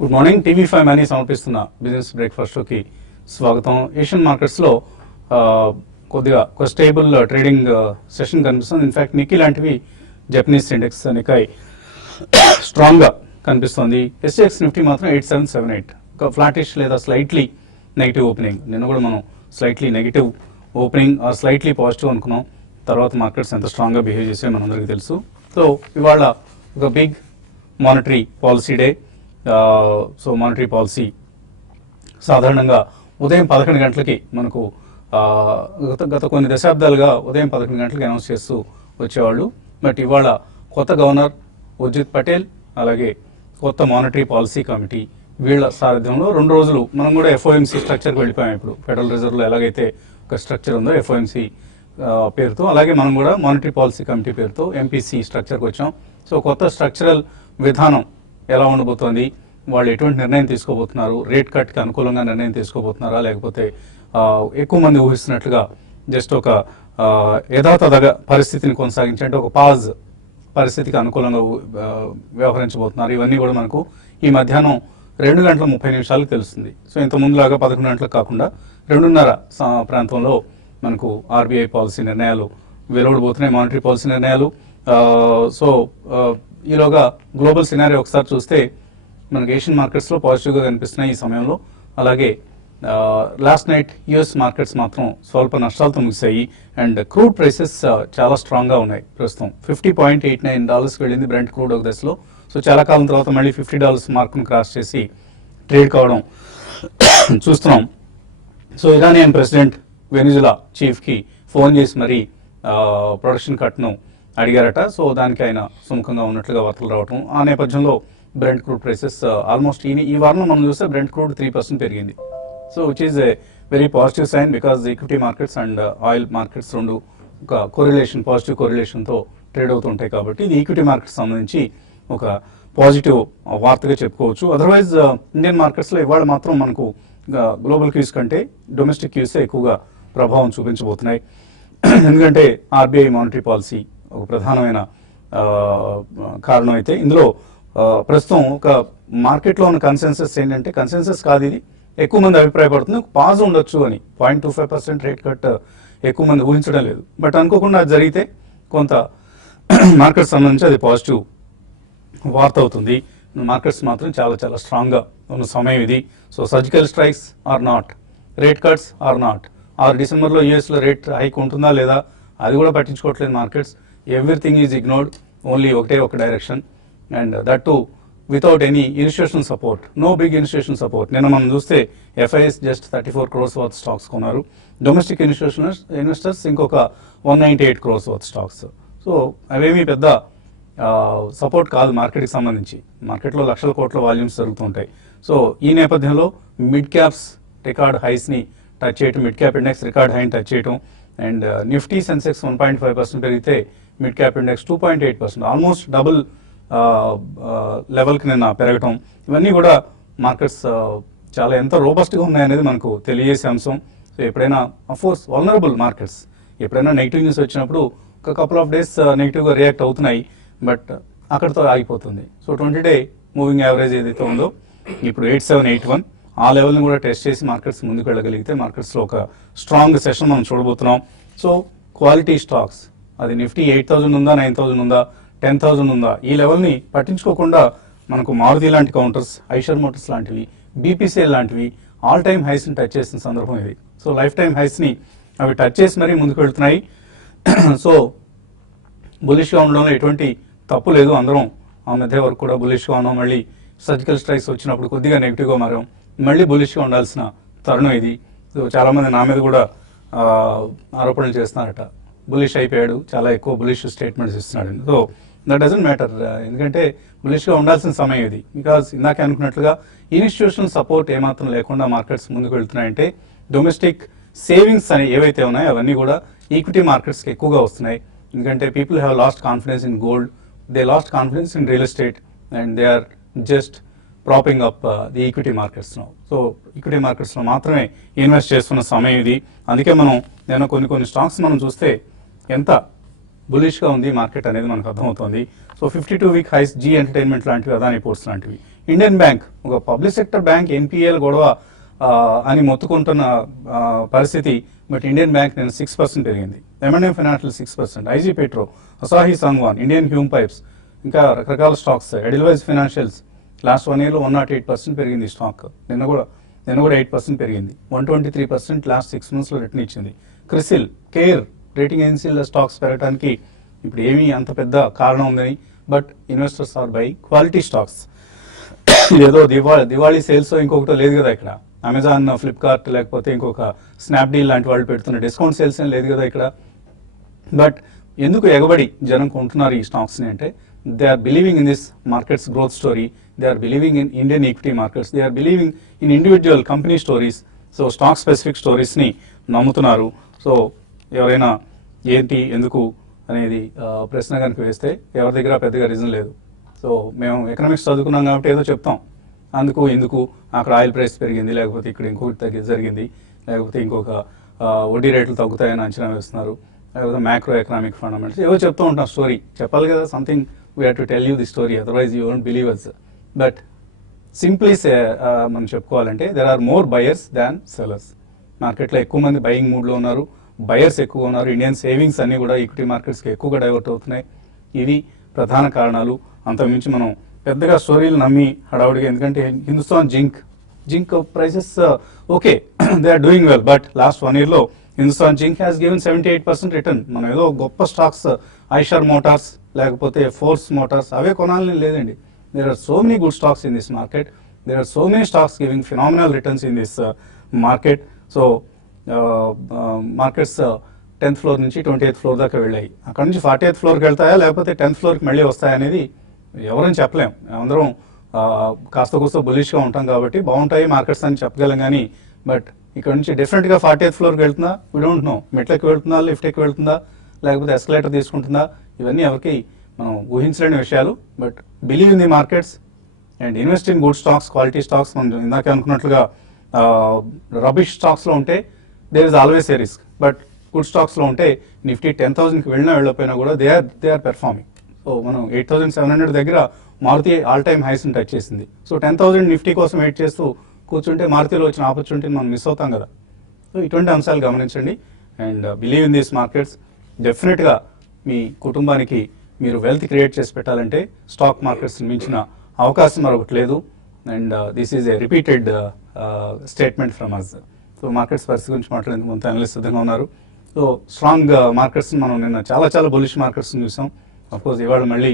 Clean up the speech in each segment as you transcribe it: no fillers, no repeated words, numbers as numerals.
Good morning. TV5 money సమర్పిస్తున్న business breakfast షోకి స్వాగతం. ఏషియన్ మార్కెట్స్లో కొద్దిగా ఒక స్టేబుల్ ట్రేడింగ్ సెషన్ కనిపిస్తుంది. ఇన్ఫాక్ట్ నిక్కీ లాంటివి జపనీస్ ఇండెక్స్ నికాయ్ స్ట్రాంగ్గా కనిపిస్తుంది. SGX నిఫ్టీ మాత్రం 8778 ఒక ఫ్లాటిష్ లేదా స్లైట్లీ నెగిటివ్ ఓపెనింగ్. నిన్న కూడా మనం slightly negative opening or slightly positive అనుకున్నాం. తర్వాత మార్కెట్స్ ఎంత స్ట్రాంగ్గా బిహేవ్ చేసే మనందరికీ తెలుసు. సో ఇవాళ ఒక big monetary policy day. So monetary policy సాధారణంగా ఉదయం 11 గంటలకి మనకు గత కొన్ని దశాబ్దాలుగా ఉదయం 11 గంటలకి అనౌన్స్ చేస్తూ వచ్చేవాళ్ళు. బట్ ఇవాళ కొత్త గవర్నర్ ఉర్జిత్ పటేల్ అలాగే కొత్త మానిటరీ పాలసీ కమిటీ వీళ్ళ సారథ్యంలో 2 రోజులు మనం కూడా FOMC స్ట్రక్చర్కి వెళ్ళిపోయాం. ఇప్పుడు ఫెడరల్ రిజర్వ్లో ఎలాగైతే ఒక స్ట్రక్చర్ ఉందో FOMC పేరుతో, అలాగే మనం కూడా మానిటరీ పాలసీ కమిటీ పేరుతో MPC స్ట్రక్చర్కి వచ్చాం. సో కొత్త స్ట్రక్చరల్ విధానం ఎలా ఉండబోతోంది, వాళ్ళు ఎటువంటి నిర్ణయం తీసుకోబోతున్నారు, రేట్ కట్కి అనుకూలంగా నిర్ణయం తీసుకోబోతున్నారా, లేకపోతే ఎక్కువ మంది ఊహిస్తున్నట్లుగా జస్ట్ ఒక యథాతథ పరిస్థితిని కొనసాగించి అంటే ఒక పాజ్ పరిస్థితికి అనుకూలంగా వ్యవహరించబోతున్నారు. ఇవన్నీ కూడా మనకు ఈ మధ్యాహ్నం 2 గంటల 30 నిమిషాలకు తెలుస్తుంది. సో ఇంత ముందులాగా 11 గంటలకు కాకుండా 2:30 ప్రాంతంలో మనకు RBI పాలసీ నిర్ణయాలు వెలువడబోతున్నాయి, మానిటరీ పాలసీ నిర్ణయాలు. సో ఈలోగా గ్లోబల్ సినారీ ఒకసారి చూస్తే మనకి ఏషియన్ మార్కెట్స్లో పాజిటివ్గా కనిపిస్తున్నాయి ఈ సమయంలో. అలాగే లాస్ట్ నైట్ US మార్కెట్స్ మాత్రం స్వల్ప నష్టాలతో ముగిశాయి. అండ్ క్రూడ్ ప్రైసెస్ చాలా స్ట్రాంగ్గా ఉన్నాయి. ప్రస్తుతం $50.89 వెళ్ళింది బ్రెంట్ క్రూడ్ ఒక దశలో. సో చాలా కాలం తర్వాత మళ్ళీ $50 మార్కును క్రాస్ చేసి ట్రేడ్ కావడం చూస్తున్నాం. సో ఇరానియన్ ప్రెసిడెంట్ వెనిజులా చీఫ్కి ఫోన్ చేసి మరీ ప్రొడక్షన్ కట్ను అడిగారట. సో దానికి ఆయన సుముఖంగా ఉన్నట్లుగా వార్తలు రావటం, ఆ నేపథ్యంలో బ్రెంట్ క్రూడ్ ప్రైసెస్ ఆల్మోస్ట్ ఈ వారంలో మనం చూస్తే బ్రెంట్ క్రూడ్ 3% పెరిగింది. So which is a very positive sign, because equity markets and oil markets రెండు ఒక కోరిలేషన్, పాజిటివ్ కోరిలేషన్తో ట్రేడ్ అవుతుంటాయి. కాబట్టి ఇది ఈక్విటీ మార్కెట్స్ సంబంధించి ఒక పాజిటివ్ వార్తగా చెప్పుకోవచ్చు. అదర్వైజ్ ఇండియన్ మార్కెట్స్లో ఇవాళ మాత్రం మనకు గ్లోబల్ క్యూస్ కంటే డొమెస్టిక్ క్యూసే ఎక్కువగా ప్రభావం చూపించబోతున్నాయి. ఎందుకంటే RBI మానిటరీ పాలసీ ఒక ప్రధానమైన కారణం అయితే ఇందులో ప్రస్తుతం ఒక మార్కెట్లో ఉన్న కన్సెన్సస్ ఏంటంటే, కన్సెన్సస్ కాదు ఇది, ఎక్కువ మంది అభిప్రాయపడుతుంది పాజ్ ఉండొచ్చు అని. 0.25% రేట్ కట్ ఎక్కువ మంది ఊహించడం లేదు. బట్ అనుకోకుండా అది జరిగితే కొంత మార్కెట్ సంబంధించి అది పాజిటివ్ వార్త అవుతుంది. మార్కెట్స్ మాత్రం చాలా చాలా స్ట్రాంగ్గా ఉన్న సమయం ఇది. So surgical strikes are not, rate cuts are not, డిసెంబర్లో US లో రేట్ హైక్ ఉంటుందా లేదా అది కూడా పట్టించుకోవట్లేదు markets. Everything is ignored, only ఒకటే ఒక direction, and that too without any institutional support, no big institutional support. నిన్న మనం చూస్తే FIS just 34 crores worth stocks కొన్నారు. డొమెస్టిక్ ఇన్వెస్టర్స్ ఇంకొక 198 crores వర్త్ స్టాక్స్. సో అవేమీ పెద్ద సపోర్ట్ కాదు మార్కెట్కి సంబంధించి. మార్కెట్లో లక్షల కోట్ల వాల్యూమ్స్ జరుగుతుంటాయి. సో ఈ నేపథ్యంలో మిడ్ క్యాప్స్ రికార్డ్ హైస్ని టచ్ చేయటం, మిడ్ క్యాప్ ఇండెక్స్ రికార్డ్ హైని టచ్ చేయటం, అండ్ నిఫ్టీ సెన్సెక్స్ 1.5% పెరిగితే మిడ్ క్యాప్ ఇండెక్స్ 2.8%, ఆల్మోస్ట్ డబుల్ లెవెల్కి నిన్న పెరగటం, ఇవన్నీ కూడా మార్కెట్స్ చాలా ఎంత రోబస్ట్గా ఉన్నాయనేది మనకు తెలియజేసే అంశం. సో ఎప్పుడైనా అఫ్కోర్స్ వల్నరబుల్ మార్కెట్స్, ఎప్పుడైనా నెగిటివ్ న్యూస్ వచ్చినప్పుడు ఒక కపుల్ ఆఫ్ డేస్ నెగిటివ్గా రియాక్ట్ అవుతున్నాయి, బట్ అక్కడితో ఆగిపోతుంది. సో 20-day మూవింగ్ యావరేజ్ ఏదైతే ఉందో ఇప్పుడు 8781 ఆ లెవెల్ని కూడా టెస్ట్ చేసి మార్కెట్స్ ముందుకు వెళ్ళగలిగితే మార్కెట్స్లో ఒక స్ట్రాంగ్ సెషన్ మనం చూడబోతున్నాం. సో క్వాలిటీ స్టాక్స్, అది నిఫ్టీ 8000 ఉందా, 9000 ఉందా, 10,000 ఉందా, ఈ లెవెల్ని పట్టించుకోకుండా మనకు మారుతి లాంటి కౌంటర్స్, ఐషర్ మోటార్స్ లాంటివి, BPCL లాంటివి ఆల్ టైమ్ హైస్ని టచ్ చేసిన సందర్భం ఇది. సో లైఫ్ టైమ్ హైస్ని అవి టచ్ చేసి మరీ ముందుకు వెళ్తున్నాయి. సో బులిష్గా ఉండడంలో ఎటువంటి తప్పు లేదు. అందరం ఆ మధ్య వరకు కూడా బులిష్గా ఉన్నాం. మళ్ళీ సర్జికల్ స్ట్రైక్స్ వచ్చినప్పుడు కొద్దిగా నెగిటివ్గా మారాం. మళ్ళీ బులిష్గా ఉండాల్సిన తరుణం ఇది. సో చాలామంది నా మీద కూడా ఆరోపణలు చేస్తున్నారట, బులిష్ అయిపోయాడు, చాలా ఎక్కువ బులిష్ స్టేట్మెంట్స్ ఇస్తున్నాడు. సో దట్ డజంట్ మ్యాటర్, ఎందుకంటే బులిష్గా ఉండాల్సిన సమయం ఇది. బికాజ్ ఇందాకే అనుకున్నట్లుగా ఇన్స్టిట్యూషనల్ సపోర్ట్ ఏమాత్రం లేకుండా మార్కెట్స్ ముందుకు వెళ్తున్నాయంటే డొమెస్టిక్ సేవింగ్స్ అని ఏవైతే ఉన్నాయో అవన్నీ కూడా ఈక్విటీ మార్కెట్స్కి ఎక్కువగా వస్తున్నాయి. ఎందుకంటే people have lost confidence in gold, they lost confidence in real estate, and they are just propping up the equity మార్కెట్స్లో. సో ఈక్విటీ మార్కెట్స్లో మాత్రమే ఇన్వెస్ట్ చేస్తున్న సమయం ఇది. అందుకే మనం నేను కొన్ని స్టాక్స్ మనం చూస్తే ఎంత బులిష్గా ఉంది మార్కెట్ అనేది మనకు అర్థమవుతుంది. So 52-week highs, G entertainment లాంటివి, అదానీ పోర్ట్స్ లాంటివి, ఇండియన్ బ్యాంక్ ఒక పబ్లిక్ సెక్టర్ బ్యాంక్ ఎన్పిఎల్ గొడవ అని మొత్తుకుంటున్న పరిస్థితి. బట్ ఇండియన్ బ్యాంక్ నేను 6% పెరిగింది. M&M financial 6%, IG petro, Asahi Sangwan, Indian Hume pipes, ఇంకా రకరకాల స్టాక్స్. ఎడిల్వైజ్ ఫైనాన్షియల్స్ లాస్ట్ 1 yearలో 108% పెరిగింది స్టాక్. నిన్న కూడా 8% పెరిగింది. 123% లాస్ట్ 6 monthsలో రిటర్న్ ఇచ్చింది. క్రిసిల్, కేర్ రేటింగ్ ఏజెన్సీల స్టాక్స్ పెరగడానికి ఇప్పుడు ఏమీ అంత పెద్ద కారణం ఉందని, but investors are buy quality stocks. ఏదో దివాళీ సేల్స్ ఇంకొకటో లేదు కదా ఇక్కడ. అమెజాన్, ఫ్లిప్కార్ట్ లేకపోతే ఇంకొక స్నాప్డీల్ లాంటి వాళ్ళు పెడుతున్న డిస్కౌంట్ సేల్స్ ఏం లేదు కదా ఇక్కడ. బట్ ఎందుకు ఎగబడి జనం కొంటున్నారు ఈ స్టాక్స్ని అంటే, they are believing in this markets growth story, they are believing in Indian equity markets, they are believing in individual company stories. So stock specific స్టోరీస్ని నమ్ముతున్నారు. సో ఎవరైనా ఏంటి ఎందుకు అనేది ప్రశ్న కనుక వేస్తే ఎవరి దగ్గర పెద్దగా రీజన్ లేదు. సో మేము ఎకనామిక్స్ చదువుకున్నాం కాబట్టి ఏదో చెప్తాం, అందుకు ఎందుకు అక్కడ ఆయిల్ ప్రైస్ పెరిగింది, లేకపోతే ఇక్కడ ఇంకొకటి జరిగింది, లేకపోతే ఇంకొక వడ్డీ రేట్లు తగ్గుతాయని అంచనా వేస్తున్నారు, లేకపోతే మ్యాక్రో ఎకనామిక్ ఫండమెంటల్స్ ఏవో చెప్తూ ఉంటాం. స్టోరీ చెప్పాలి కదా, something we have to tell you the story, otherwise you won't believe us. But simply మనం చెప్పుకోవాలంటే there are more buyers than sellers. మార్కెట్లో ఎక్కువ మంది బయింగ్ మూడ్లో ఉన్నారు, బయర్స్ ఎక్కువ ఉన్నారు. ఇండియన్ సేవింగ్స్ అన్నీ కూడా ఈక్విటీ మార్కెట్స్కి ఎక్కువగా డైవర్ట్ అవుతున్నాయి. ఇవి ప్రధాన కారణాలు. అంతకుమించి మనం పెద్దగా స్టోరీలు నమ్మి హడావుడిగా, ఎందుకంటే Hindustan zinc prices okay they are doing well, but last 1 yearలో Hindustan zinc has given 78% return. మనం ఏదో గొప్ప స్టాక్స్ ఐషర్ మోటార్స్ లేకపోతే ఫోర్స్ మోటార్స్ అవే కొనాలని లేదండి. There are so many good stocks in this market, there are so many stocks giving phenomenal returns in this market. So markets 10th floor నుంచి 28th floor దాకా వెళ్ళాయి. అక్కడ నుంచి 40th floorకి వెళ్తాయా లేకపోతే 10th floorకి మళ్ళీ వస్తాయా అనేది ఎవరని చెప్పలేం. అందరం కాస్త కూస్త బులిష్గా ఉంటాం కాబట్టి బాగుంటాయి మార్కెట్స్ అని చెప్పగలం. కానీ బట్ ఇక్కడ నుంచి డెఫినెట్గా 40th floorకి వెళ్తుందా, వీ డోంట్ నో. మెట్లకి వెళ్తుందా, లిఫ్ట్కి వెళ్తుందా, లేకపోతే ఎస్కలేటర్ తీసుకుంటుందా, ఇవన్నీ ఎవరికి మనం ఊహించలేని విషయాలు. But believe in the markets and invest in good stocks, quality stocks. మనం ఇందాక అనుకున్నట్లుగా రబిష్ స్టాక్స్లో ఉంటే there is always a risk, but good స్టాక్స్లో ఉంటే నిఫ్టీ 10,000కి వెళ్ళినా వెళ్ళకపోయినా కూడా దే ఆర్ పెర్ఫార్మింగ్. సో మనం 8,700 దగ్గర మారుతి ఆల్ టైమ్ హైస్ని టచ్ చేసింది. సో 10,000 నిఫ్టీ కోసం వెయిట్ చేస్తూ కూర్చుంటే మారుతిలో వచ్చిన ఆపర్చునిటీని మనం మిస్ అవుతాం కదా. సో ఇటువంటి అంశాలు గమనించండి and believe in these markets. డెఫినెట్గా మీ కుటుంబానికి మీరు వెల్త్ క్రియేట్ చేసి పెట్టాలంటే స్టాక్ మార్కెట్స్ని మించిన అవకాశం మరొకటి లేదు. And this is a repeated statement from us. So markets పరిస్థితి గురించి మాట్లాడేందుకు కొంత అనలిస్ట్ సిద్ధంగా ఉన్నారు. సో స్ట్రాంగ్ మార్కెట్స్ మనం నిన్న చాలా బులిష్ మార్కెట్స్ని చూసాం. అఫ్కోర్స్ ఇవాళ మళ్ళీ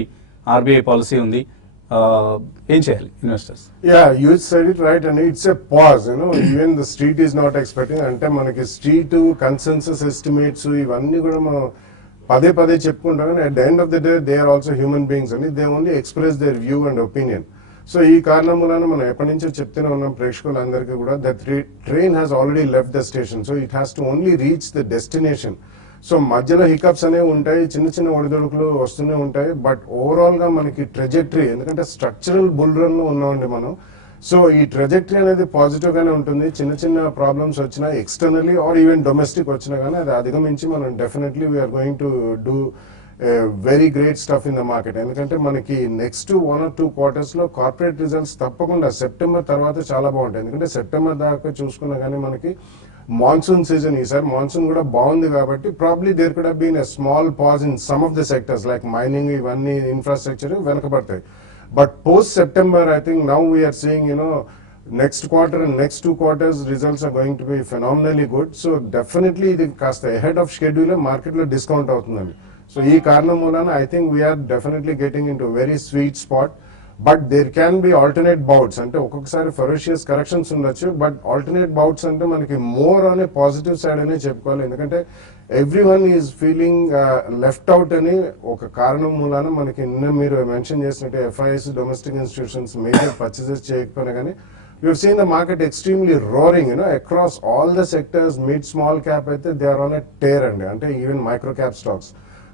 ఆర్బీఐ పాలసీ ఉంది. ఏం చేయాలి investors? You said it right, and it's a pause. Even the street is not expecting. అంటే మనకి స్ట్రీట్ కన్సెన్సస్ ఎస్టిమేట్స్ ఇవన్నీ కూడా మనం పదే చెప్పుకుంటాం. కానీ at the end of the day they are also human beings అని they only express their view and opinion. So ఈ కారణం వలన మనం ఎప్పటి నుంచో చెప్తూనే ఉన్నాం ప్రేక్షకులందరికీ కూడా that train has already left the station. So it has to only reach the destination. So మధ్యలో హికప్స్ అనేవి ఉంటాయి, చిన్న ఒడిదొడుకులు వస్తూనే ఉంటాయి. బట్ ఓవరాల్ గా మనకి ట్రెజెక్టరీ, ఎందుకంటే స్ట్రక్చరల్ బుల్ రన్ లో ఉన్నామండి మనం. సో ఈ ట్రెజెక్టరీ అనేది పాజిటివ్ గానే ఉంటుంది. చిన్న ప్రాబ్లమ్స్ వచ్చినా ఎక్స్టర్నలీ ఆర్ ఈవెన్ డొమెస్టిక్ వచ్చినా కానీ అది అధిగమించి మనం definitely we're going to do very great stuff in the market. ఎందుకంటే మనకి నెక్స్ట్ 1 or 2 quarters లో కార్పొరేట్ రిజల్ట్స్ తప్పకుండా సెప్టెంబర్ తర్వాత చాలా బాగుంటాయి. ఎందుకంటే సెప్టెంబర్ దాకా చూసుకున్నా కానీ మనకి మాన్సూన్ సీజన్, ఈసారి మాన్సూన్ కూడా బాగుంది కాబట్టి probably there could have been a small pause in some of the sectors like mining, ఇవన్నీ ఇన్ఫ్రాస్ట్రక్చర్ వెనకబడతాయి. But post September I think now we're seeing next quarter and next 2 quarters results are going to be phenomenally good. So definitely ఇది కాస్త ahead of schedule మార్కెట్లో discount అవుతుందండి. So ఈ కారణం మూలన I think we're definitely getting into very sweet spot. But there can be alternate bouts, అంటే ఒక్కొక్కసారి ferocious corrections ఉండొచ్చు. బట్ ఆల్టర్నేట్ బౌట్స్ అంటే మనకి మోర్ అనే పాజిటివ్ సైడ్ అనే చెప్పుకోవాలి. ఎందుకంటే every one is feeling left out అని ఒక కారణం మూలాన మనకి నిన్న మీరు మెన్షన్ చేసినట్టు FIs domestic institutions major purchases చేయకపోయినా కానీ we've seen the market extremely roaring, across all the sectors. Mid small cap అయితే they are on a tear అండి, అంటే even micro cap stocks.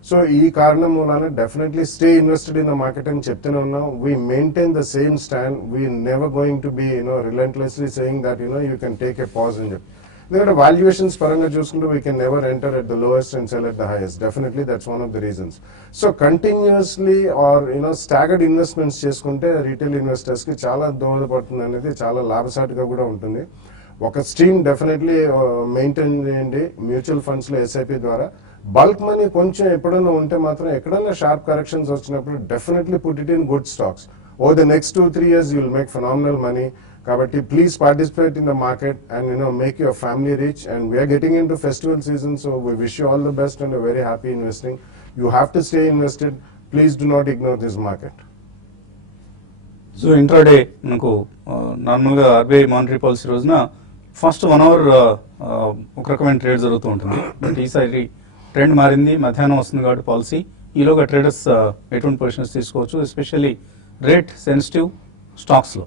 So ఈ కారణం మూలాన definitely stay invested in the market అని చెప్తూనే ఉన్నాం. We maintain the same stand. We never going to be relentlessly saying that you can take a pause అని చెప్పి. ఎందుకంటే వాల్యుయేషన్స్ పరంగా చూసుకుంటే we can never enter at the lowest and sell at the highest. Definitely that's one of the reasons. So continuously or staggered investments చేసుకుంటే retail investors కి చాలా దోహదపడుతుంది అనేది, చాలా లాభసాటిగా కూడా ఉంటుంది. ఒక స్ట్రీమ్ డెఫినెట్లీ మెయింటైన్ చేయండి మ్యూచువల్ ఫండ్స్ లో ఎస్ఐపి ద్వారా. బల్క్ మనీ కొంచెం ఎప్పుడైనా ఉంటే మాత్రం ఎక్కడైనా షార్ప్ కరెక్షన్స్ వచ్చినప్పుడు definitely put it in good stocks. Over the next 2-3 years you will make phenomenal money. కాబట్టి please participate in the market and make your family rich. And we're getting into festival season, so we wish you all the best and very happy investing. You have to stay invested. Please do not ignore this market. So intraday మనకు నార్మల్గా RBI monetary policy రోజున first 1 hour ఒక రకమైన trade జరుగుతూ ఉంటుంది. But ఈసారి trend మారింది, మధ్యాహ్నం వస్తుంది కాబట్టి పాలసీ. ఈలోగా ట్రేడర్స్ ఎటువంటి పొజిషన్స్ తీసుకోవచ్చు, ఎస్పెషల్లీ రేట్ సెన్సిటివ్ స్టాక్స్లో?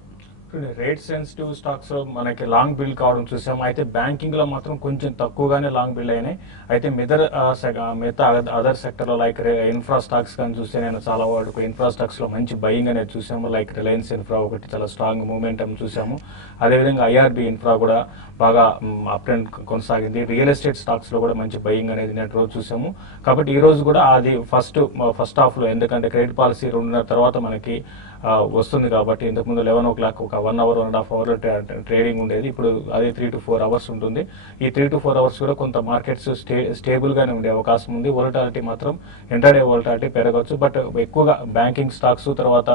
రేట్ సెన్సిటివ్ స్టాక్స్ మనకి లాంగ్ బిల్డ్ కావడం చూసాము. అయితే బ్యాంకింగ్ లో మాత్రం కొంచెం తక్కువగానే లాంగ్ బిల్డ్ అయినాయి. అయితే మిగతా అదర్ సెక్టర్ లో లైక్ ఇన్ఫ్రా స్టాక్స్ కానీ చూస్తే నేను చాలా వరకు ఇన్ఫ్రా స్టాక్స్ లో మంచి బయింగ్ అనేది చూసాము. లైక్ రిలయన్స్ ఇన్ఫ్రా ఒకటి చాలా స్ట్రాంగ్ మూమెంటం చూసాము. అదేవిధంగా ఐఆర్బి ఇన్ఫ్రా కూడా బాగా అప్ ట్రెండ్ కొనసాగింది. రియల్ ఎస్టేట్ స్టాక్స్ లో కూడా మంచి బయింగ్ అనేది నేను రోజు చూసాము. కాబట్టి ఈ రోజు కూడా అది ఫస్ట్ హాఫ్ లో, ఎందుకంటే క్రెడిట్ పాలసీ 2:30 తర్వాత మనకి వస్తుంది కాబట్టి, ఇంతకుముందు 11 o'clock ఒక 1 hour 1.5 hour ట్రేడింగ్ ఉండేది. ఇప్పుడు అది 3 to 4 hours ఉంటుంది. ఈ 3 to 4 hours కూడా కొంత మార్కెట్స్ స్టేబుల్ గానే ఉండే అవకాశం ఉంది. వోలటాలిటీ మాత్రం ఇంటర్డే వోలటాలిటీ పెరగవచ్చు. బట్ ఎక్కువగా బ్యాంకింగ్ స్టాక్స్, తర్వాత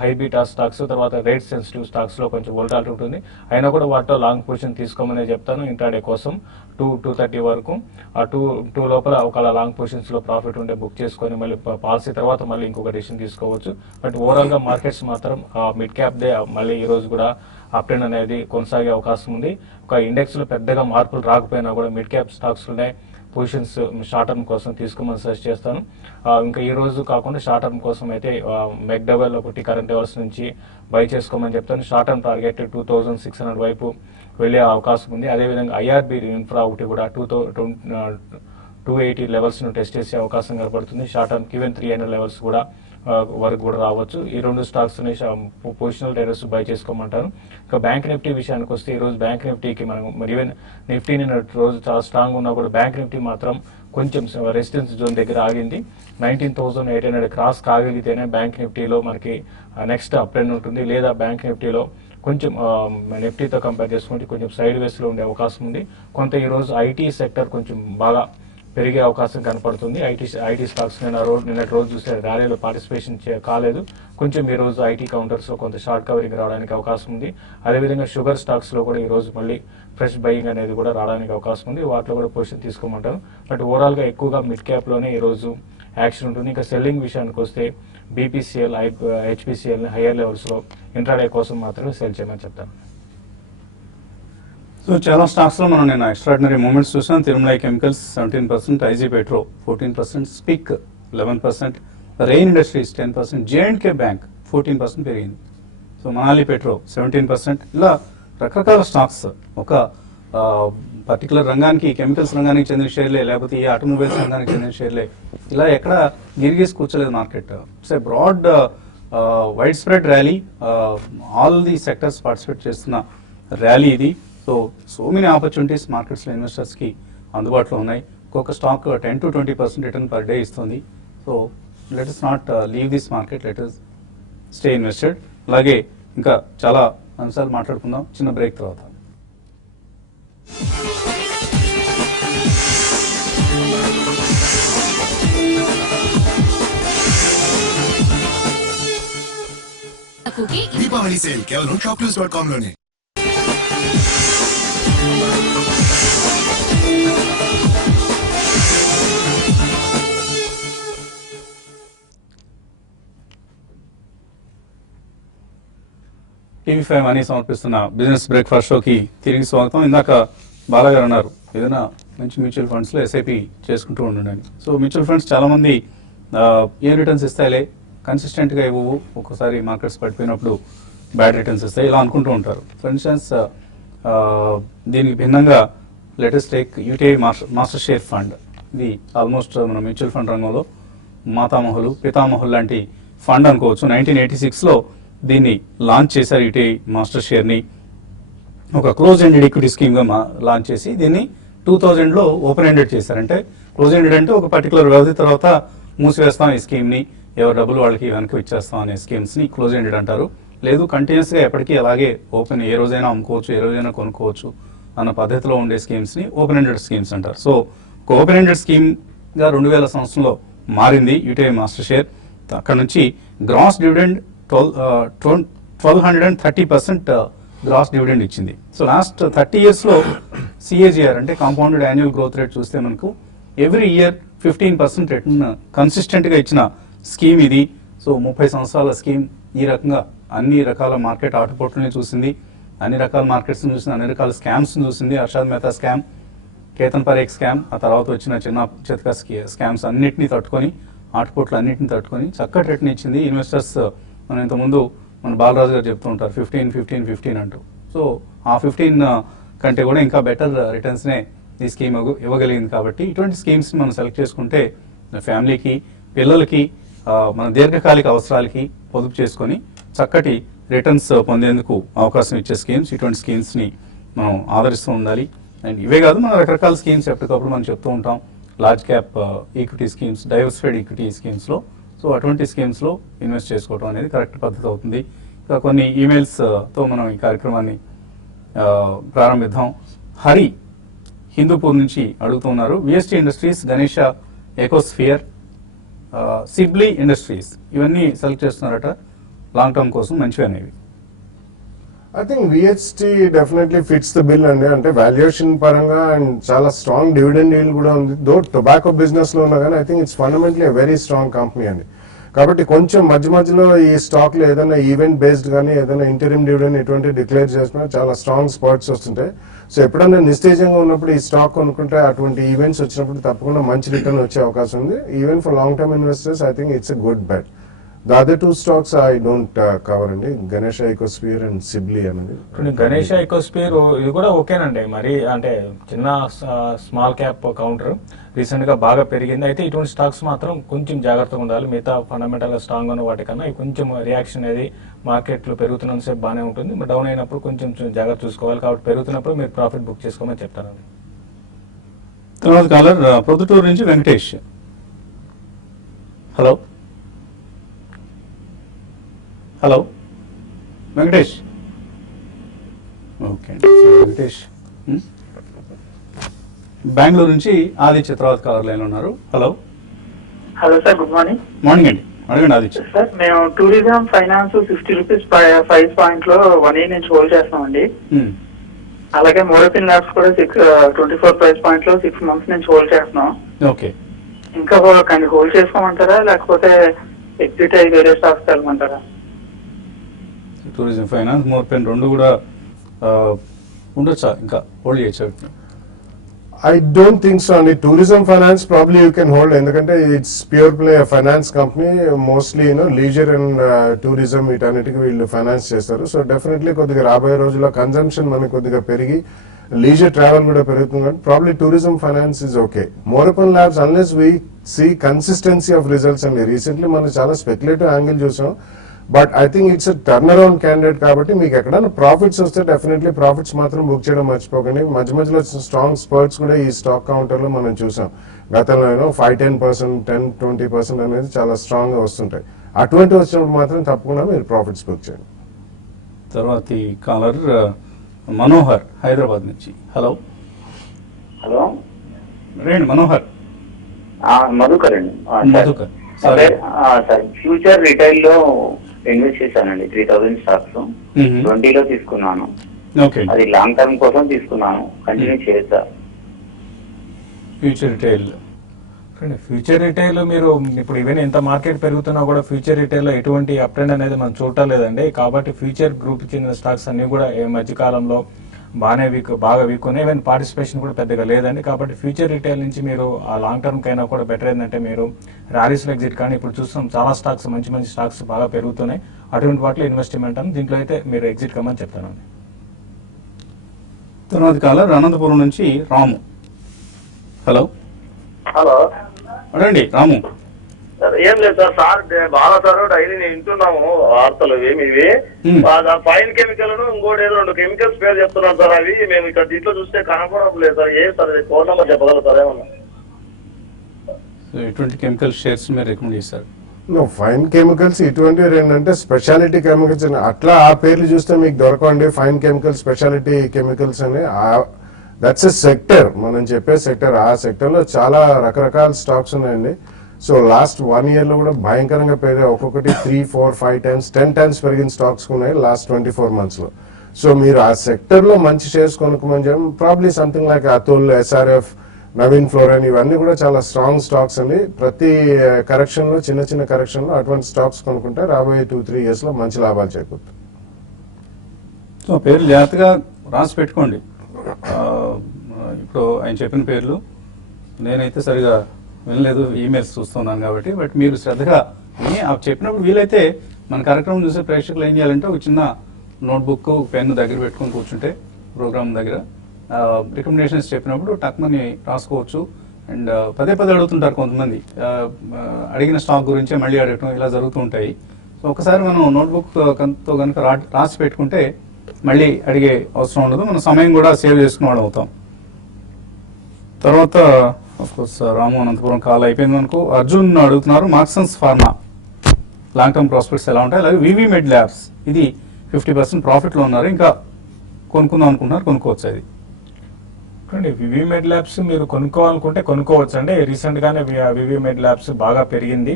హై బీటా స్టాక్స్, తర్వాత రేట్ సెన్సిటివ్ స్టాక్స్ లో కొంచెం వోలటాలిటీ ఉంటుంది. అయినా కూడా వాటిలో లాంగ్ పొజిషన్ తీసుకోమని చెప్తాను ఇంట్రాడే కోసం. 2:30 వరకు ఆ 2 లోపల ఒక లాంగ్ పొజిషన్స్ లో ప్రాఫిట్ ఉంటే బుక్ చేసుకొని మళ్ళీ పాలసీ తర్వాత మళ్ళీ ఇంకొక డెసిషన్ తీసుకోవచ్చు. బట్ ఓవరాల్ గా మార్కెట్స్ మాత్రం మిడ్ క్యాప్ దే మళ్ళీ ఈ రోజు కూడా అప్ ట్రెండ్ అనేది కొనసాగే అవకాశం ఉంది. ఒక ఇండెక్స్ లో పెద్దగా మార్పులు రాకపోయినా కూడా మిడ్ క్యాప్ స్టాక్స్ లోనే పొజిషన్స్ షార్ట్ టర్మ్ కోసం తీసుకోమని సజెస్ట్ చేస్తాను. ఇంకా ఈ రోజు కాకుండా షార్ట్ టర్మ్ కోసం అయితే మెక్డవెల్ ఒకటి కరెంట్ లెవెల్స్ నుంచి బై చేసుకోమని చెప్తాను. షార్ట్ టర్మ్ టార్గెట్ 2600 వైపు వెళ్ళే అవకాశం ఉంది. అదేవిధంగా ఐఆర్బి ఇన్ఫ్రా ఒకటి కూడా 280 లెవెల్స్ ను టెస్ట్ చేసే అవకాశం కనబడుతుంది. షార్ట్ టర్మ్ ఈవెన్ 300 లెవెల్స్ కూడా వరకు కూడా రావచ్చు. ఈ 2 స్టాక్స్ ని పొజిషనల్ ట్రేడర్స్ బై చేసుకోమంటారు. ఇంకా బ్యాంక్ నిఫ్టీ విషయానికి వస్తే ఈ రోజు బ్యాంక్ నిఫ్టీకి మనం ఈవెన్ నిఫ్టీ రోజు చాలా స్ట్రాంగ్ ఉన్నా కూడా బ్యాంక్ నిఫ్టీ మాత్రం కొంచెం రెసిస్టెన్స్ జోన్ దగ్గర ఆగింది. 19,800 క్రాస్ కాగలిగితేనే బ్యాంక్ నిఫ్టీలో మనకి నెక్స్ట్ అప్ ట్రెండ్ ఉంటుంది. లేదా బ్యాంక్ నిఫ్టీలో కొంచెం నిఫ్టీతో కంపేర్ చేసుకుంటే కొంచెం సైడ్ వేస్ లో ఉండే అవకాశం ఉంది. కొంత ఈ రోజు ఐటీ సెక్టర్ కొంచెం బాగా పెరిగే అవకాశం కనపడుతుంది. ఐటీ స్టాక్స్ నిన్నటి రోజు చూసే ర్యాలీలో పార్టిసిపేషన్ కాలేదు. కొంచెం ఈ రోజు ఐటీ కౌంటర్స్ లో కొంత షార్ట్ కవరింగ్ రావడానికి అవకాశం ఉంది. అదేవిధంగా షుగర్ స్టాక్స్ లో కూడా ఈ రోజు మళ్ళీ ఫ్రెష్ బయింగ్ అనేది కూడా రావడానికి అవకాశం ఉంది. వాటిలో కూడా పొజిషన్ తీసుకోమంటారు. బట్ ఓవరాల్ గా ఎక్కువగా మిడ్ క్యాప్ లోనే ఈ రోజు యాక్షన్ ఉంటుంది. ఇంకా సెల్లింగ్ విషయానికి వస్తే బీపీసీఎల్, హెచ్పిసిఎల్ హైయర్ లెవెల్స్ లో ఇంట్రాడే కోసం మాత్రమే సెల్ చేయమని చెప్తాను. సో చాలా స్టాక్స్ లో మనం నేను ఎక్స్ట్రాడినరీ మూమెంట్స్ చూసాం. Tirumala chemicals 17%, IG petro 14%, spick 11%, rain industries 10%, జేఎండ్కే bank 14% పెరిగింది. So Manali petro 17%. ఇలా రకరకాల స్టాక్స్ ఒక పర్టికులర్ రంగానికి, కెమికల్స్ రంగానికి చెందిన షేర్లే, లేకపోతే ఈ ఆటోమొబైల్స్ రంగానికి చెందిన షేర్లే, ఇలా ఎక్కడ గిరిగీసి కూర్చోలేదు మార్కెట్. It's a broad wide spread rally. All the sectors participate చేస్తున్న ర్యాలీ ఇది. సో మెనీ ఆపర్చునిటీస్ మార్కెట్స్లో ఇన్వెస్టర్స్కి అందుబాటులో ఉన్నాయి. ఒక్కొక్క stock 10 to 20% return per day ఇస్తుంది. So let us not leave this market, let us stay invested. అలాగే ఇంకా చాలా అంశాలు మాట్లాడుకుందాం చిన్న బ్రేక్ తర్వాత. దీపావళి సేల్ కేవలం shopclues.com లోనే. టీవీ5 మనీ సమర్పిస్తున్న బిజినెస్ బ్రేక్ఫాస్ట్ షోకి తిరిగి స్వాగతం. ఇందాక బాలాగారు అన్నారు ఏదైనా మంచి మ్యూచువల్ ఫండ్స్లో ఎస్ఐపి చేసుకుంటూ ఉండండి. సో మ్యూచువల్ ఫండ్స్ చాలామంది ఏం రిటర్న్స్ ఇస్తాయిలే, కన్సిస్టెంట్గా ఇవ్వవు, ఒక్కోసారి మార్కెట్స్ పడిపోయినప్పుడు బ్యాడ్ రిటర్న్స్ ఇస్తాయి, ఇలా అనుకుంటూ ఉంటారు. ఫర్ ఇన్స్టెన్స్ దీనికి భిన్నంగా latest take UTI master share fund. ఇది ఆల్మోస్ట్ మన మ్యూచువల్ ఫండ్ రంగంలో మాతామహులు, పితామహులు లాంటి ఫండ్ అనుకోవచ్చు. 1986లో దీన్ని లాంచ్ చేశారు యూటీఐ మాస్టర్ షేర్ని. ఒక క్లోజ్ ఎండెడ్ ఈక్విటీ స్కీమ్గా లాంచ్ చేసి దీన్ని 2000లో ఓపెన్ ఎండెడ్ చేశారంటే క్లోజ్ ఎండెడ్ అంటే ఒక పర్టికులర్ వ్యవధి తర్వాత మూసివేస్తాం ఈ స్కీమ్ని, ఎవరి డబ్బులు వాళ్ళకి వెనక్కి ఇచ్చేస్తాం అనే స్కీమ్స్ని క్లోజ్ ఎండెడ్ అంటారు. లేదు కంటిన్యూస్గా ఎప్పటికీ అలాగే ఓపెన్, ఏ రోజైనా అమ్ముకోవచ్చు, ఏ రోజైనా కొనుక్కోవచ్చు అన్న పద్ధతిలో ఉండే స్కీమ్స్ని ఓపెన్ ఎండెడ్ స్కీమ్స్ అంటారు. సో ఒక ఓపెన్ ఎండెడ్ స్కీమ్గా 2000 సంవత్సరంలో మారింది యూటీఐ మాస్టర్ షేర్. అక్కడ నుంచి గ్రాస్ డివిడెండ్ 1230% గ్రాస్ డివిడెండ్ ఇచ్చింది. సో లాస్ట్ 30 yearsలో సిఏజిఆర్ అంటే కాంపౌండెడ్ యాన్యువల్ గ్రోత్ రేట్ చూస్తే మనకు ఎవ్రీ ఇయర్ 15% రిటర్న్ కన్సిస్టెంట్గా ఇచ్చిన స్కీమ్ ఇది. సో 30 సంవత్సరాల స్కీమ్ ఈ రకంగా అన్ని రకాల మార్కెట్ ఆటుపోట్లని చూసింది, అన్ని రకాల మార్కెట్స్ని చూసింది, అన్ని రకాల స్కామ్స్ని చూసింది. హర్షద్ మెహతా స్కామ్, కేతన్ పరేఖ్ స్కామ్, ఆ తర్వాత వచ్చిన చిన్న చితక స్కామ్స్ అన్నింటినీ తట్టుకొని, ఆటుపోట్లు అన్నింటినీ తట్టుకొని చక్కటి రిటర్న్ ఇచ్చింది. ఇన్వెస్టర్స్ మనం ఇంతకుముందు మన బాలరాజు గారు చెప్తూ ఉంటారు 15 అంటూ. సో ఆ 15 కంటే కూడా ఇంకా బెటర్ రిటర్న్స్నే ఈ స్కీమ్ ఇవ్వగలిగింది. కాబట్టి ఇటువంటి స్కీమ్స్ని మనం సెలెక్ట్ చేసుకుంటే ఫ్యామిలీకి, పిల్లలకి, మన దీర్ఘకాలిక అవసరాలకి పొదుపు చేసుకొని చక్కటి రిటర్న్స్ పొందేందుకు అవకాశం ఇచ్చే స్కీమ్స్. ఇటువంటి స్కీమ్స్ని మనం ఆదరిస్తూ ఉండాలి. అండ్ ఇవే కాదు, మన రకరకాల స్కీమ్స్ ఎప్పటికప్పుడు మనం చెప్తూ ఉంటాం. Large cap equity schemes, diversified equity స్కీమ్స్లో, సో అటువంటి స్కీమ్స్లో ఇన్వెస్ట్ చేసుకోవడం అనేది కరెక్ట్ పద్ధతి అవుతుంది. ఇంకా కొన్ని ఈమెయిల్స్తో మనం ఈ కార్యక్రమాన్ని ప్రారంభిద్దాం. హరి హిందూపూర్ నుంచి అడుగుతున్నారు, VST industries, Ganesha ecosphere, Sybly industries ఇవన్నీ సెలెక్ట్ చేస్తున్నారట లాంగ్ టర్మ్ కోసం, మంచివి అనేవి. I think VHT definitely fits the bill అండి. అంటే వాల్యుయేషన్ పరంగా అండ్ చాలా స్ట్రాంగ్ డివిడెండ్ డీల్ కూడా ఉంది. దో టొబాకో బిజినెస్ లో ఉన్నా కానీ I think it's fundamentally very strong company అండి. కాబట్టి కొంచెం మధ్యలో ఈ స్టాక్ లో ఏదైనా ఈవెంట్ బేస్డ్ కానీ ఏదైనా ఇంటరిమ్ డివిడెండ్ ఇటువంటి డిక్లేర్ చేసినా చాలా స్ట్రాంగ్ స్పాట్స్ వస్తుంటాయి. సో ఎప్పుడైనా నిస్తేజంగా ఉన్నప్పుడు ఈ స్టాక్ కొనుక్కుంటే అటువంటి ఈవెంట్స్ వచ్చినప్పుడు తప్పకుండా మంచి రిటర్న్ వచ్చే అవకాశం ఉంది. Even for long term investors I think it's a good bet. The other two stocks I don't cover అండి, గణేష ఎకోస్ఫియర్ అండ్ సిబ్లీ అనేది. గణేష ఎకోస్ఫియర్ ఇది కూడా ఓకేనండి. మరి అంటే చిన్న స్మాల్ క్యాప్ కౌంటర్ రీసెంట్ గా బాగా పెరిగింది. అయితే ఇటువంటి స్టాక్స్ మాత్రం కొంచెం జాగ్రత్తగా ఉండాలి. మిగతా ఫండమెంటల్ గా స్ట్రాంగ్ ఉన్న వాటికన్నా ఇవి కొంచెం రియాక్షన్ అనేది మార్కెట్లు పెరుగుతున్నంతసేపు బాగానే ఉంటుంది, డౌన్ అయినప్పుడు కొంచెం జాగ్రత్త చూసుకోవాలి. కాబట్టి పెరుగుతున్నప్పుడు మీరు ప్రాఫిట్ బుక్ చేసుకోమని చెప్తారండి. తర్వాత కాలర్ ప్రొద్దుటూరు నుంచి Venkatesh. Hello hello Venkatesh. Okay Venkatesh Bengaluru నుంచి ఆదిత్య తర్వాత కాలర్ లైన్ ఉన్నారు. Hello hello sir, good morning. Morning అండి, అడగండి ఆదిత్య. సార్ మేము టూరిజం ఫైనాన్స్ 50 రూపీస్ 5 పాయింట్లో 1 year నుంచి హోల్డ్ చేస్తామండి. అలాగే మోరపిన్ ల్యాబ్స్ కూడా 24 ప్రైస్ పాయింట్లో 6 months నుంచి హోల్డ్ చేస్తున్నాం. ఓకే, ఇంకా కానీ హోల్డ్ చేసుకోమంటారా లేకపోతే ఎగ్జిట్ అయ్యి వేరే స్టాక్స్ వెళ్ళమంటారా? టూరిజం ఫైనాన్స్, మోర్పెన్ రెండు కూడా ఉండొచ్చా, ఇంకా హోల్డ్ చేయొచ్చు? I don't think so అండి. Tourism finance probably you can hold, ఎందుకంటే it's pure play finance company. Mostly leisure and tourism వీటన్నిటికి వీళ్ళు ఫైనాన్స్ చేస్తారు. సో డెఫినెట్లీ కొద్దిగా రాబోయే రోజుల్లో కన్జంప్షన్ మనకి కొద్దిగా పెరిగి లీజర్ ట్రావెల్ కూడా పెరుగుతుంది కాబట్టి probably tourism finance is okay. Morepen labs unless we see consistency of results అండి. రీసెంట్లీ మనం చాలా స్పెక్యులేటివ్ యాంగిల్ చూసాం, but I think it's turn around candidate. కాబట్టి మీకు ఎక్కడైనా ప్రాఫిట్స్ వస్తే డెఫినెట్లీ ప్రాఫిట్స్ మాత్రం బుక్ చేయడం మర్చిపోకండి. మధ్యలో స్ట్రాంగ్ స్పర్ట్స్ కూడా ఈ స్టాక్ కౌంటర్ లో మనం చూసాం. గతంలో 5-10%, 10-20% అనేది చాలా స్ట్రాంగ్ గా వస్తుంటాయి. అటువంటి వచ్చినప్పుడు మాత్రం తప్పకుండా మీరు ప్రాఫిట్స్ బుక్ చేయండి. తర్వాత కాలర్ మనోహర్ హైదరాబాద్ నుంచి. హలో హలో రేండి మనోహర్. మధుకర్ అండి. మధుకర్ సార్ ఫ్యూచర్ రిటైల్ లో ఇన్వెస్ట్ చేశానండి 3000 స్టాక్స్. 20లో తీసుకున్నాను. ఓకే, అది లాంగ్ టర్మ్ కోసం తీసుకున్నాను. కంటిన్యూ చేస్తా. Future retail. ఫ్యూచర్ రిటైల్ మీరు ఇప్పుడు ఈవెన్ ఎంత మార్కెట్ పెరుగుతున్నా కూడా ఫ్యూచర్ రిటైల్ లో ఎటువంటి అప్ ట్రెండ్ అనేది మనం చూడటం లేదండి. కాబట్టి ఫ్యూచర్ గ్రూప్ చెందిన స్టాక్స్ అన్ని కూడా ఈ మధ్య కాలంలో బాగా వీక్ ఉన్నాయి. ఈవెన్ పార్టిసిపేషన్ కూడా పెద్దగా లేదండి. కాబట్టి ఫ్యూచర్ రిటైల్ నుంచి మీరు ఆ లాంగ్ టర్మ్ కైనా కూడా బెటర్ ఏంటంటే మీరు ర్యాలీస్లో ఎగ్జిట్ కానీ ఇప్పుడు చూస్తాం చాలా స్టాక్స్ మంచి స్టాక్స్ బాగా పెరుగుతున్నాయి. అటువంటి వాటిలో ఇన్వెస్ట్మెంట్ అని దీంట్లో అయితే మీరు ఎగ్జిట్ కమ్మని చెప్తానండి. తర్వాత కాలర్ అనంతపురం నుంచి రాము. హలో హలో అడండి రాము. సార్ ఏం లేదు సార్ బాగా సార్ డైలీ నేను వింటున్నాము వార్తలు ఇవి ఫైన్ కెమికల్ ఇంకోటి ఏదో 2 కెమికల్స్ పేరు చెప్తున్నాను సార్. అవి మేము ఇక్కడ దీంట్లో చూస్తే కనపడడం లేదు సార్. ఏం సార్ ఫోన్ నెంబర్ చెప్పగలుగుతారు ఏమన్నా? సో ఎటువంటి కెమికల్ షేర్స్ మీరు రికమెండ్ చేశారు? ఫైన్ కెమికల్స్ ఇటువంటి ఏంటంటే స్పెషాలిటీ కెమికల్స్ అని అట్లా ఆ పేర్లు చూస్తే మీకు దొరకండి. ఫైన్ కెమికల్స్, స్పెషాలిటీ కెమికల్స్ అని దట్స్ ఎ సెక్టర్, మనం చెప్పే సెక్టర్. ఆ సెక్టర్ లో చాలా రకరకాల స్టాక్స్ ఉన్నాయండి. సో లాస్ట్ 1 year లో కూడా భయంకరంగా పెరిగాయి. ఒక్కొక్కటి 3, 4, 5 times 10 times పెరిగిన స్టాక్స్ ఉన్నాయి లాస్ట్ 24 months లో. సో మీరు ఆ సెక్టర్ లో మంచి షేర్స్ కొనుక్కోమని చెప్పి probably something like Atul, SRF, Naveen fluorine ఇవన్నీ కూడా చాలా స్ట్రాంగ్ స్టాక్స్ అండి. ప్రతి కరెక్షన్ లో చిన్న చిన్న కరెక్షన్ లో అటువంటి స్టాక్స్ కొనుక్కుంటే రాబోయే 2-3 years లో మంచి లాభాలు చేకూరుతాయి. సో పేర్లు జాగ్రత్తగా రాసి పెట్టుకోండి. ఇప్పుడు ఆయన చెప్పిన పేర్లు నేనైతే సరిగా వినలేదు, ఈమెయిల్స్ చూస్తున్నాను కాబట్టి. బట్ మీరు శ్రద్ధగా విని చెప్పినప్పుడు వీలైతే మన కార్యక్రమం చూసే ప్రేక్షకులు ఏం చేయాలంటే ఒక చిన్న నోట్బుక్, పెన్ను దగ్గర పెట్టుకొని కూర్చుంటే ప్రోగ్రామ్ దగ్గర రికమెండేషన్స్ చెప్పినప్పుడు టక్మని రాసుకోవచ్చు. అండ్ పదే అడుగుతుంటారు కొంతమంది, అడిగిన స్టాక్ గురించే మళ్ళీ అడగటం ఇలా జరుగుతూ ఉంటాయి. సో ఒకసారి మనం నోట్బుక్తో కనుక రాసి పెట్టుకుంటే మళ్ళీ అడిగే అవసరం ఉండదు, మన సమయం కూడా సేవ్ చేసుకునే వాళ్ళు అవుతాం. తర్వాత అఫ్కోర్స్ రాము అనంతపురం కాల్ అయిపోయింది అనుకో. అర్జున్ అడుగుతున్నారు Marksans pharma long term prospects ఎలా ఉంటాయి, అలాగే వివి మెడ్ ల్యాబ్స్ ఇది 50% ప్రాఫిట్లో ఉన్నారు, ఇంకా కొనుక్కుందాం అనుకుంటున్నారు, కొనుక్కోవచ్చు. అది వివి మెడ్ ల్యాబ్స్ మీరు కొనుక్కోవాలనుకుంటే కొనుక్కోవచ్చు అండి. రీసెంట్ గానే వివి మెడ్ ల్యాబ్స్ బాగా పెరిగింది.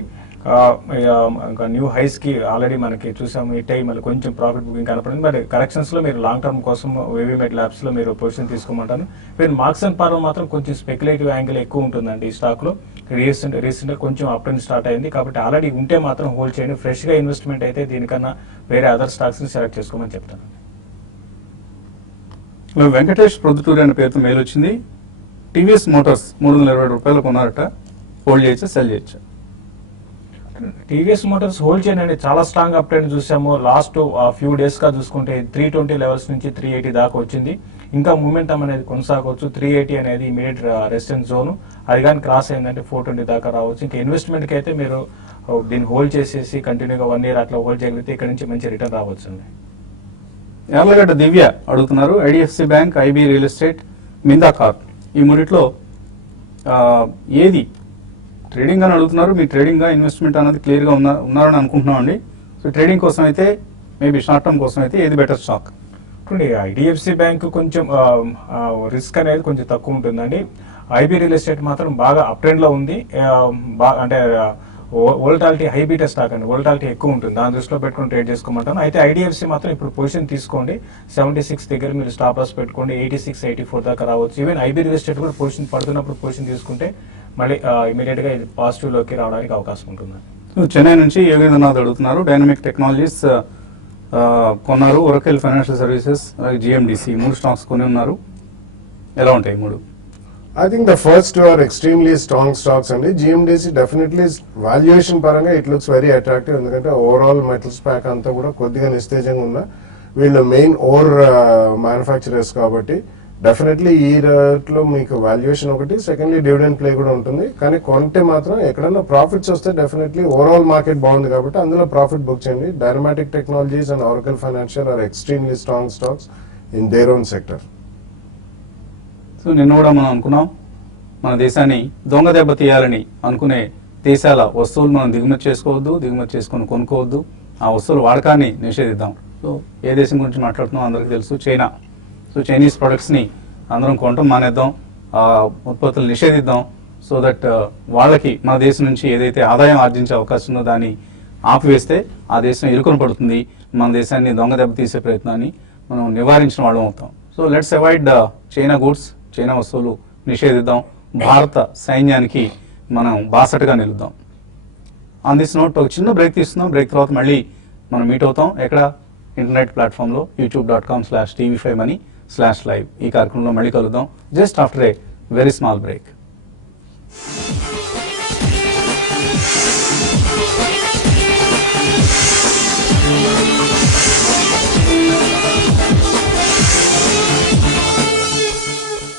న్యూ హైస్ కి ఆల్రెడీ మనకి చూసాము. ఈ టైం మళ్ళీ కొంచెం ప్రాఫిట్ బుకింగ్ కనపడింది. మరి కరెక్షన్స్ లో మీరు లాంగ్ టర్మ్ కోసం వివి మెడ్ ల్యాబ్స్ లో మీరు పొజిషన్ తీసుకోమంటాను. మీరు మార్క్స్ అండ్ పర్వ మాత్రం కొంచెం స్పెక్యులేటివ్ యాంగిల్ ఎక్కువ ఉంటుందండి ఈ స్టాక్ లో. రీసెంట్ కొంచెం అప్ అండ్ స్టార్ట్ అయింది కాబట్టి ఆల్రెడీ ఉంటే మాత్రం హోల్డ్ చేయండి. ఫ్రెష్ గా ఇన్వెస్ట్మెంట్ అయితే దీనికన్నా వేరే అదర్ స్టాక్స్ ని సెలెక్ట్ చేసుకోమని చెప్తాను. వెంకటేష్ ప్రొద్దుటూరి అనే పేరుతో మెయిల్ వచ్చింది. టీవీఎస్ మోటార్స్ 320 రూపాయలు కొన్నారట, హోల్డ్ చేయొచ్చా, సెల్ చేయొచ్చా? టీవీఎస్ మోటార్స్ హోల్డ్ చేయండి. చాలా స్ట్రాంగ్ అప్ ట్రెండ్ చూసాము. లాస్ట్ ఫ్యూ డేస్ గా చూసుకుంటే 320 లెవెల్స్ నుంచి 380 దాకా వచ్చింది. ఇంకా మూమెంటం అనేది కొనసాగవచ్చు. 380 అనేది ఇమీడియట్ రెసిస్టెన్స్ జోన్. అది కానీ క్రాస్ అయిందంటే 420 దాకా రావచ్చు. ఇంకా ఇన్వెస్ట్మెంట్ కి అయితే మీరు దీన్ని హోల్డ్ చేసేసి కంటిన్యూగా 1 year అట్లా హోల్డ్ చేయగలిగితే ఇక్కడ నుంచి మంచి రిటర్న్ రావచ్చు అండి. యార్లగడ్డ దివ్య అడుగుతున్నారు IDFC bank, IB real estate, Minda corp ఈ మూడిట్లో ఏది ట్రేడింగ్ అని అడుగుతున్నారు. మీ ట్రేడింగ్ ఇన్వెస్ట్మెంట్ అనేది క్లియర్గా ఉన్నారని అనుకుంటున్నాం అండి. సో ట్రేడింగ్ కోసం అయితే మేబీ షార్ట్ టర్మ్ కోసం అయితే ఏది బెటర్ స్టాక్? ఇప్పుడు ఐడిఎఫ్సి బ్యాంక్ కొంచెం రిస్క్ అనేది కొంచెం తక్కువ ఉంటుందండి. ఐబీ రియల్ ఎస్టేట్ మాత్రం బాగా అప్ ట్రెండ్ లో ఉంది. అంటే వోల్టాలిటీ హై బీటా స్టాక్ అండి, వోల్టాలిటీ ఎక్కువ ఉంటుంది. దాని దృష్టిలో పెట్టుకుని ట్రేడ్ చేసుకోమంటాను. అయితే ఐడిఎఫ్సి మాత్రం ఇప్పుడు పొజిషన్ తీసుకోండి. 76 దగ్గర మీరు స్టాప్ లాస్ పెట్టుకోండి. 86, 84 దాకా రావచ్చు. ఈవెన్ ఐబీ రియల్ ఎస్టేట్ కూడా పొజిషన్ పడుతున్నప్పుడు పొజిషన్ తీసుకుంటే మళ్ళీ ఇమీడియట్ గా ఇది పాజిటివ్ లోకి రావడానికి అవకాశం ఉంటుంది. చెన్నై నుంచి యోగేంద్రనాథ్ అడుగుతున్నారు డైనమిక్ టెక్నాలజీస్ కొన్నారు, ఒరకెల్ ఫైనాన్షియల్ సర్వీసెస్, అలాగే జిఎండిసి 3 స్టాక్స్ కొని ఉన్నారు. ఎలా ఉంటాయి 3? I think the first two are extremely strong stocks and GMDC definitely valuation paranga it looks very attractive ఎందుకంటే ఓవరాల్ మెటల్స్ ప్యాక్ అంతా కూడా కొద్దిగా నిస్తేజంగా ఉన్న వీళ్ళు మెయిన్ ఓర్ మ్యానుఫ్యాక్చరర్స్ కాబట్టి డెఫినెట్లీ ఈ రేట్లో మీకు వాల్యుయేషన్ ఒకటి, సెకండ్లీ డివిడెండ్ ప్లే కూడా ఉంటుంది. కానీ కొంటే మాత్రం ఎక్కడన్నా ప్రాఫిట్స్ వస్తే డెఫినెట్లీ ఓవరాల్ మార్కెట్ బాగుంది కాబట్టి అందులో ప్రాఫిట్ బుక్ చేయండి. Dynamatic technologies and Oracle financial are extremely strong stocks in their own sector. So నిన్న కూడా మనం అనుకున్నాం మన దేశాన్ని దొంగ దెబ్బ తీయాలని అనుకునే దేశాల వస్తువులు మనం దిగుమతి చేసుకోవద్దు, దిగుమతి చేసుకొని కొనుక్కోవద్దు, ఆ వస్తువుల వాడకాన్ని నిషేధిద్దాం. సో ఏ దేశం గురించి మాట్లాడుతున్నాం అందరికీ తెలుసు, చైనా. సో చైనీస్ ప్రొడక్ట్స్ని అందరం కొనటం మానేద్దాం, ఆ ఉత్పత్తులు నిషేధిద్దాం. సో దట్ వాళ్ళకి మన దేశం నుంచి ఏదైతే ఆదాయం ఆర్జించే అవకాశం ఉందో దాన్ని ఆపివేస్తే ఆ దేశం ఇరుకున పడుతుంది. మన దేశాన్ని దొంగ దెబ్బ తీసే ప్రయత్నాన్ని మనం నివారించిన వాళ్ళం అవుతాం. So let's avoid China goods, China వస్తువులు నిషేధిద్దాం. భారత సైన్యానికి మనం బాసటగా నిలుద్దాం. ఆన్ దిస్ నోట్ ఒక చిన్న బ్రేక్ తీస్తున్నాం. బ్రేక్ తర్వాత మళ్ళీ మనం మీట్ అవుతాం. ఎక్కడ? ఇంటర్నెట్ ప్లాట్ఫామ్లో youtube.com/tv5money/live ఈ కార్యక్రమంలో మళ్ళీ కలుద్దాం just after a very small break.